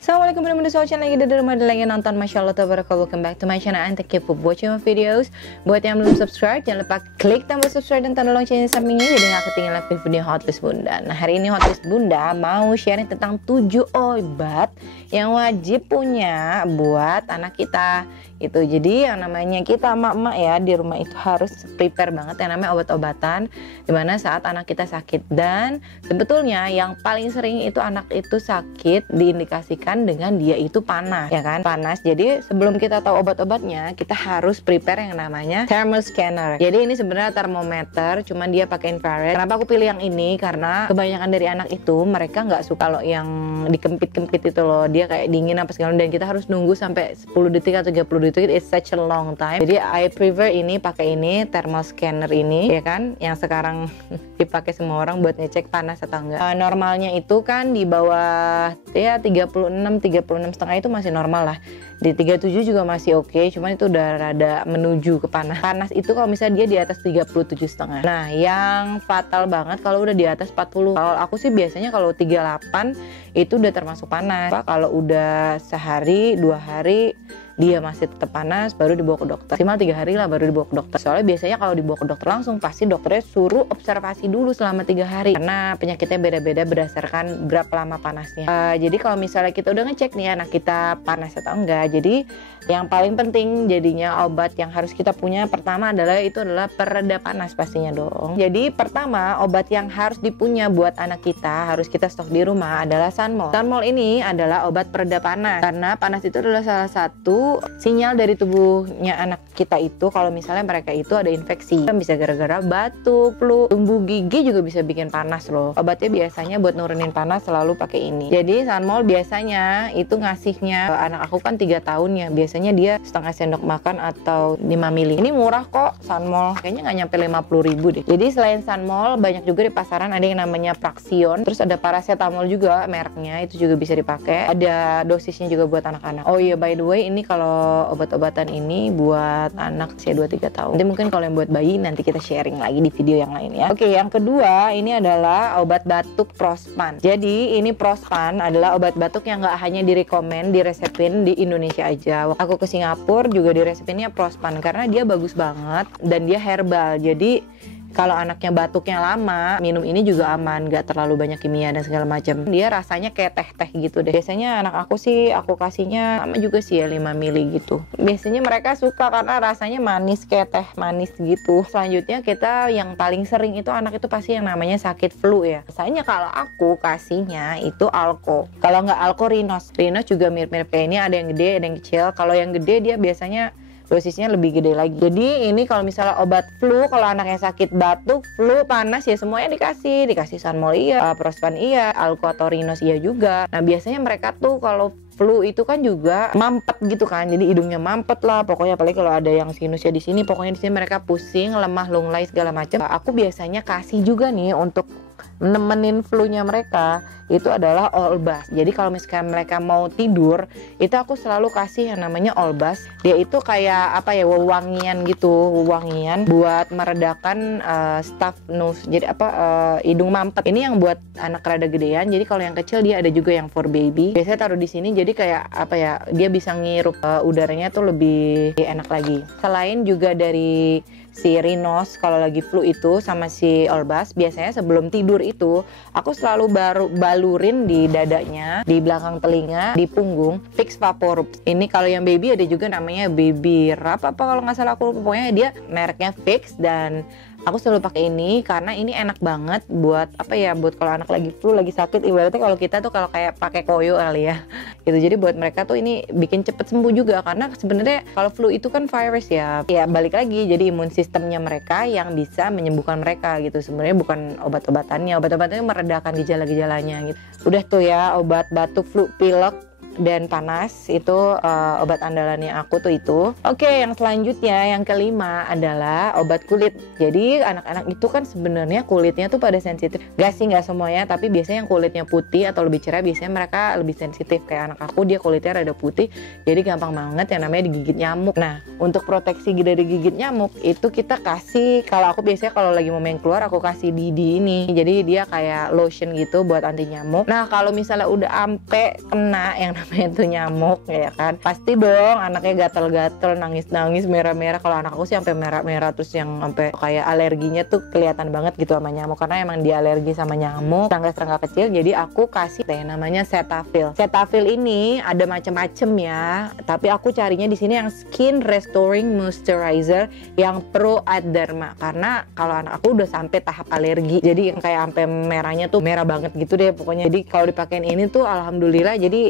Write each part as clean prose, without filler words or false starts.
Assalamualaikum warahmatullahi wabarakatuh. Lagi dari rumah lagi nonton, Masya Allah tabarakallah. Welcome back to my channel and thank you for watching my videos. Buat yang belum subscribe, jangan lupa klik tombol subscribe dan tanda loncengnya sampingnya jadi nggak ketinggalan video Hotlist Bunda. Nah, hari ini Hotlist Bunda mau sharing tentang 7 obat yang wajib punya buat anak kita. Itu jadi yang namanya kita emak-emak ya di rumah itu harus prepare banget yang namanya obat-obatan dimana saat anak kita sakit. Dan sebetulnya yang paling sering itu anak itu sakit diindikasikan dengan dia itu panas, ya kan, panas. Jadi sebelum kita tahu obat-obatnya kita harus prepare yang namanya thermal scanner. Jadi ini sebenarnya termometer, cuman dia pakai infrared. Kenapa aku pilih yang ini? Karena kebanyakan dari anak itu mereka nggak suka kalau yang dikempit-kempit itu loh, dia kayak dingin apa segala, dan kita harus nunggu sampai 10 detik atau 30 detik. It's such a long time. Jadi I prefer ini, pakai ini thermal scanner ini, ya kan, yang sekarang dipakai semua orang buat ngecek panas atau enggak. Normalnya itu kan di bawah ya 36,5 itu masih normal lah. Di 37 juga masih oke, cuman itu udah rada menuju ke panas. Panas itu kalau misalnya dia di atas 37,5. Nah, yang fatal banget kalau udah di atas 40. Kalau aku sih biasanya kalau 38 itu udah termasuk panas. Kalau udah sehari, 2 hari dia masih tetap panas, baru dibawa ke dokter. Maksimal 3 hari lah baru dibawa ke dokter. Soalnya biasanya kalau dibawa ke dokter langsung pasti dokternya suruh observasi dulu selama 3 hari. Karena penyakitnya beda-beda berdasarkan berapa lama panasnya. Jadi kalau misalnya kita udah ngecek nih anak kita panas atau enggak, jadi yang paling penting jadinya obat yang harus kita punya pertama adalah pereda panas pastinya dong. Jadi pertama obat yang harus dipunya buat anak kita, harus kita stok di rumah adalah Sunmol. Sunmol ini adalah obat pereda panas karena panas itu adalah salah satu sinyal dari tubuhnya anak kita itu kalau misalnya mereka itu ada infeksi. Bisa gara-gara batuk, flu, tumbuh gigi juga bisa bikin panas loh. Obatnya biasanya buat nurunin panas selalu pakai ini. Jadi Sunmol biasanya itu ngasihnya, anak aku kan 3 tahun ya, biasanya dia setengah sendok makan atau 5 mili. Ini murah kok Sunmol, kayaknya nggak nyampe 50.000 deh. Jadi selain Sunmol banyak juga di pasaran ada yang namanya Praxion, terus ada paracetamol juga mereknya, itu juga bisa dipakai. Ada dosisnya juga buat anak-anak. Oh iya, by the way, ini kalau obat-obatan ini buat anak usia 2-3 tahun. Nanti mungkin kalau yang buat bayi nanti kita sharing lagi di video yang lain ya. Oke, yang kedua ini adalah obat batuk Prospan. Jadi ini Prospan adalah obat batuk yang nggak hanya direkomend, diresepin di Indonesia aja. Aku ke Singapura juga diresepinnya Prospan karena dia bagus banget dan dia herbal. Jadi kalau anaknya batuknya lama, minum ini juga aman, gak terlalu banyak kimia dan segala macam. Dia rasanya kayak teh-teh gitu deh. Biasanya anak aku sih, aku kasihnya sama juga sih ya 5 mili gitu. Biasanya mereka suka karena rasanya manis kayak teh manis gitu. Selanjutnya kita yang paling sering itu anak itu pasti yang namanya sakit flu ya. Biasanya kalau aku kasihnya itu Alko. Kalau nggak Alko, Rinos. Rinos juga mirip-mirip kayak ini, ada yang gede, ada yang kecil. Kalau yang gede dia biasanya dosisnya lebih gede lagi. Jadi ini kalau misalnya obat flu, kalau anaknya sakit batuk, flu, panas ya semuanya dikasih Sunmol iya, Prospan iya, Alko atau Rinos iya juga. Nah biasanya mereka tuh kalau flu itu kan juga mampet gitu kan, jadi hidungnya mampet lah pokoknya, apalagi kalau ada yang sinusnya di sini, pokoknya di sini mereka pusing, lemah, lunglai segala macam. Aku biasanya kasih juga nih untuk nemenin flu-nya mereka itu adalah Olbas. Jadi kalau misalkan mereka mau tidur itu aku selalu kasih yang namanya Olbas. Dia itu kayak apa ya, wewangian gitu, wewangian buat meredakan stuffed nose. Jadi hidung mampet. Ini yang buat anak rada gedean. Jadi kalau yang kecil dia ada juga yang for baby. Biasanya taruh di sini jadi kayak apa ya, dia bisa ngirup udaranya tuh lebih enak lagi. Selain juga dari si Rinos kalau lagi flu itu sama si Olbas, biasanya sebelum tidur itu aku selalu balurin di dadanya, di belakang telinga, di punggung, Vicks Vaporub. Ini kalau yang baby ada juga namanya Baby Rub apa kalau nggak salah aku, pokoknya dia mereknya Vicks. Dan aku selalu pakai ini karena ini enak banget buat apa ya, buat kalau anak lagi flu, lagi sakit. Ibaratnya kalau kita tuh kalau kayak pakai koyo kali ya gitu. Jadi buat mereka tuh ini bikin cepet sembuh juga, karena sebenarnya kalau flu itu kan virus ya balik lagi jadi imun sistemnya mereka yang bisa menyembuhkan mereka gitu. Sebenarnya bukan obat-obatannya meredakan gejala-gejalanya gitu. Udah tuh ya, obat batuk, flu, pilek dan panas itu obat andalannya aku tuh itu. Oke, yang selanjutnya yang kelima adalah obat kulit. Jadi anak-anak itu kan sebenarnya kulitnya tuh pada sensitif. Gak sih, gak semuanya, tapi biasanya yang kulitnya putih atau lebih cerah biasanya mereka lebih sensitif. Kayak anak aku, dia kulitnya rada putih, jadi gampang banget yang namanya digigit nyamuk. Nah, untuk proteksi dari gigit nyamuk itu kita kasih, kalau aku biasanya kalau lagi mau main keluar aku kasih Didi ini. Jadi dia kayak lotion gitu buat anti nyamuk. Nah, kalau misalnya udah ampe kena yang yang namanya tuh nyamuk ya kan. Pasti dong anaknya gatel-gatel, nangis-nangis, merah-merah. Kalau anak aku sih sampai merah-merah, terus yang sampai kayak alerginya tuh kelihatan banget gitu sama nyamuk, karena emang dia alergi sama nyamuk, serangga-serangga kecil. Jadi aku kasih namanya Cetaphil. Cetaphil ini ada macam-macam ya, tapi aku carinya di sini yang Skin Restoring Moisturizer yang Pro Adderma, karena kalau anak aku udah sampai tahap alergi, jadi yang kayak sampai merahnya tuh merah banget gitu deh pokoknya. Jadi kalau dipakein ini tuh alhamdulillah jadi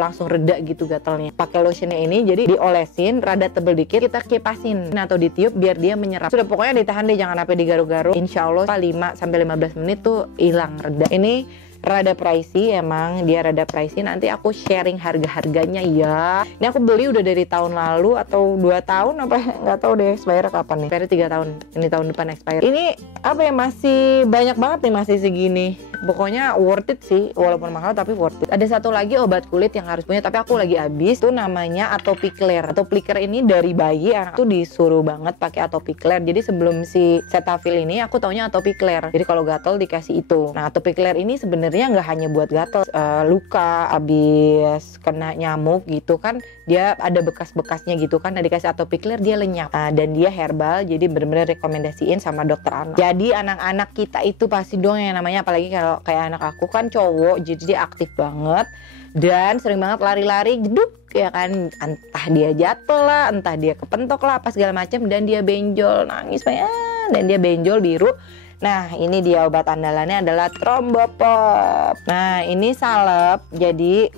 langsung reda gitu gatalnya. Pakai lotionnya ini jadi diolesin rada tebel dikit, kita kipasin atau ditiup biar dia menyerap. Sudah pokoknya ditahan deh, jangan sampai digaruk-garuk. Insya Allah 5-15 menit tuh hilang reda. Ini rada pricey, emang dia rada pricey. Nanti aku sharing harga-harganya ya. Ini aku beli udah dari tahun lalu atau 2 tahun apa nggak tahu deh, expire kapan nih. Expire 3 tahun. Ini tahun depan expire. Ini apa ya, masih banyak banget nih, masih segini. Pokoknya worth it sih, walaupun mahal tapi worth it. Ada satu lagi obat kulit yang harus punya, tapi aku lagi habis. Itu namanya Atopiclair. Atopiclair ini dari bayi anak tuh disuruh banget pakai Atopiclair. Jadi sebelum si Cetaphil ini aku taunya Atopiclair. Jadi kalau gatel dikasih itu. Nah, Atopiclair ini sebenarnya nggak hanya buat gatel, luka abis kena nyamuk gitu kan, dia ada bekas-bekasnya gitu kan. Nah, dikasih Atopiclair dia lenyap. Dan dia herbal, jadi bener-bener rekomendasiin sama dokter anak. Jadi anak-anak kita itu pasti dong yang namanya, apalagi kalau kayak anak aku kan cowok, jadi dia aktif banget dan sering banget lari-lari jeduk ya kan, entah dia jatuh lah, entah dia kepentok lah, apa segala macam, dan dia benjol nangis banget, dan dia benjol biru. Nah, ini dia obat andalannya adalah Thrombopop. Nah, ini salep, jadi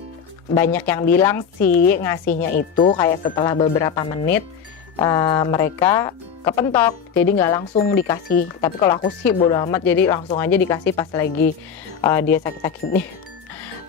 banyak yang bilang sih ngasihnya itu kayak setelah beberapa menit mereka kepentok, jadi nggak langsung dikasih. Tapi kalau aku sih bodo amat, jadi langsung aja dikasih pas lagi dia sakit-sakit nih.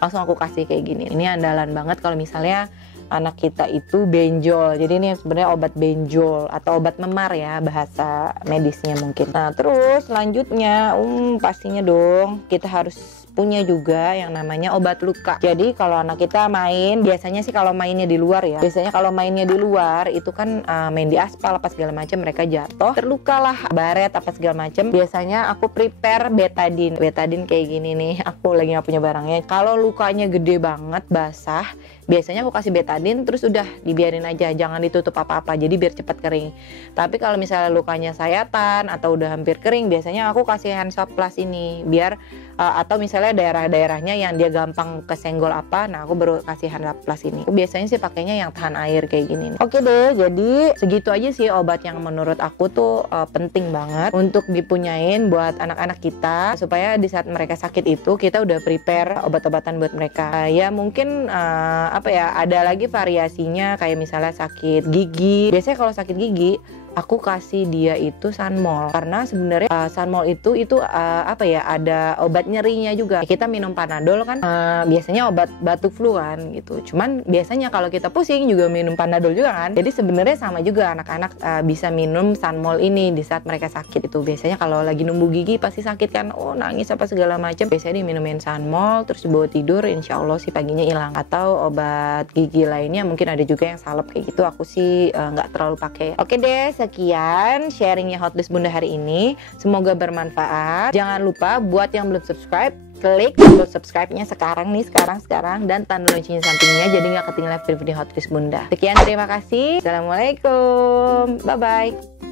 Langsung aku kasih kayak gini. Ini andalan banget kalau misalnya anak kita itu benjol. Jadi ini sebenarnya obat benjol atau obat memar ya bahasa medisnya mungkin. Nah, terus selanjutnya pastinya dong kita harus punya juga yang namanya obat luka. Jadi kalau anak kita main, biasanya sih kalau mainnya di luar ya, biasanya kalau mainnya di luar itu kan main di aspal apa segala macam, mereka jatuh, terluka lah, baret apa segala macam. Biasanya aku prepare betadine. Betadine kayak gini nih, aku lagi nggak punya barangnya. Kalau lukanya gede banget basah, biasanya aku kasih betadine terus udah dibiarin aja, jangan ditutup apa-apa, jadi biar cepat kering. Tapi kalau misalnya lukanya sayatan atau udah hampir kering, biasanya aku kasih Hansoft Plus ini biar atau misalnya daerah-daerahnya yang dia gampang kesenggol apa, nah aku baru kasih Hansoft Plus ini. Aku biasanya sih pakainya yang tahan air kayak gini nih. Oke deh, jadi segitu aja sih obat yang menurut aku tuh penting banget untuk dipunyain buat anak-anak kita, supaya di saat mereka sakit itu kita udah prepare obat-obatan buat mereka. Ya mungkin apa ya, ada lagi variasinya kayak misalnya sakit gigi. Biasanya kalau sakit gigi aku kasih dia itu Sunmol, karena sebenarnya Sunmol itu apa ya, ada obat nyerinya juga. Kita minum Panadol kan biasanya obat batuk flu kan gitu. Cuman biasanya kalau kita pusing juga minum Panadol juga kan. Jadi sebenarnya sama juga anak-anak bisa minum Sunmol ini di saat mereka sakit itu. Biasanya kalau lagi numbuh gigi pasti sakit kan, nangis apa segala macam. Biasanya diminumin Sunmol terus dibawa tidur, insya Allah sih paginya hilang. Atau obat gigi lainnya mungkin ada juga yang salep kayak gitu. Aku sih nggak terlalu pakai. Oke deh, sekian sharingnya Hotlist Bunda hari ini. Semoga bermanfaat. Jangan lupa buat yang belum subscribe, klik tombol subscribe-nya sekarang nih, sekarang, dan tanda loncengnya sampingnya jadi nggak ketinggalan video-video Hotlist Bunda. Sekian, terima kasih. Assalamualaikum. Bye-bye.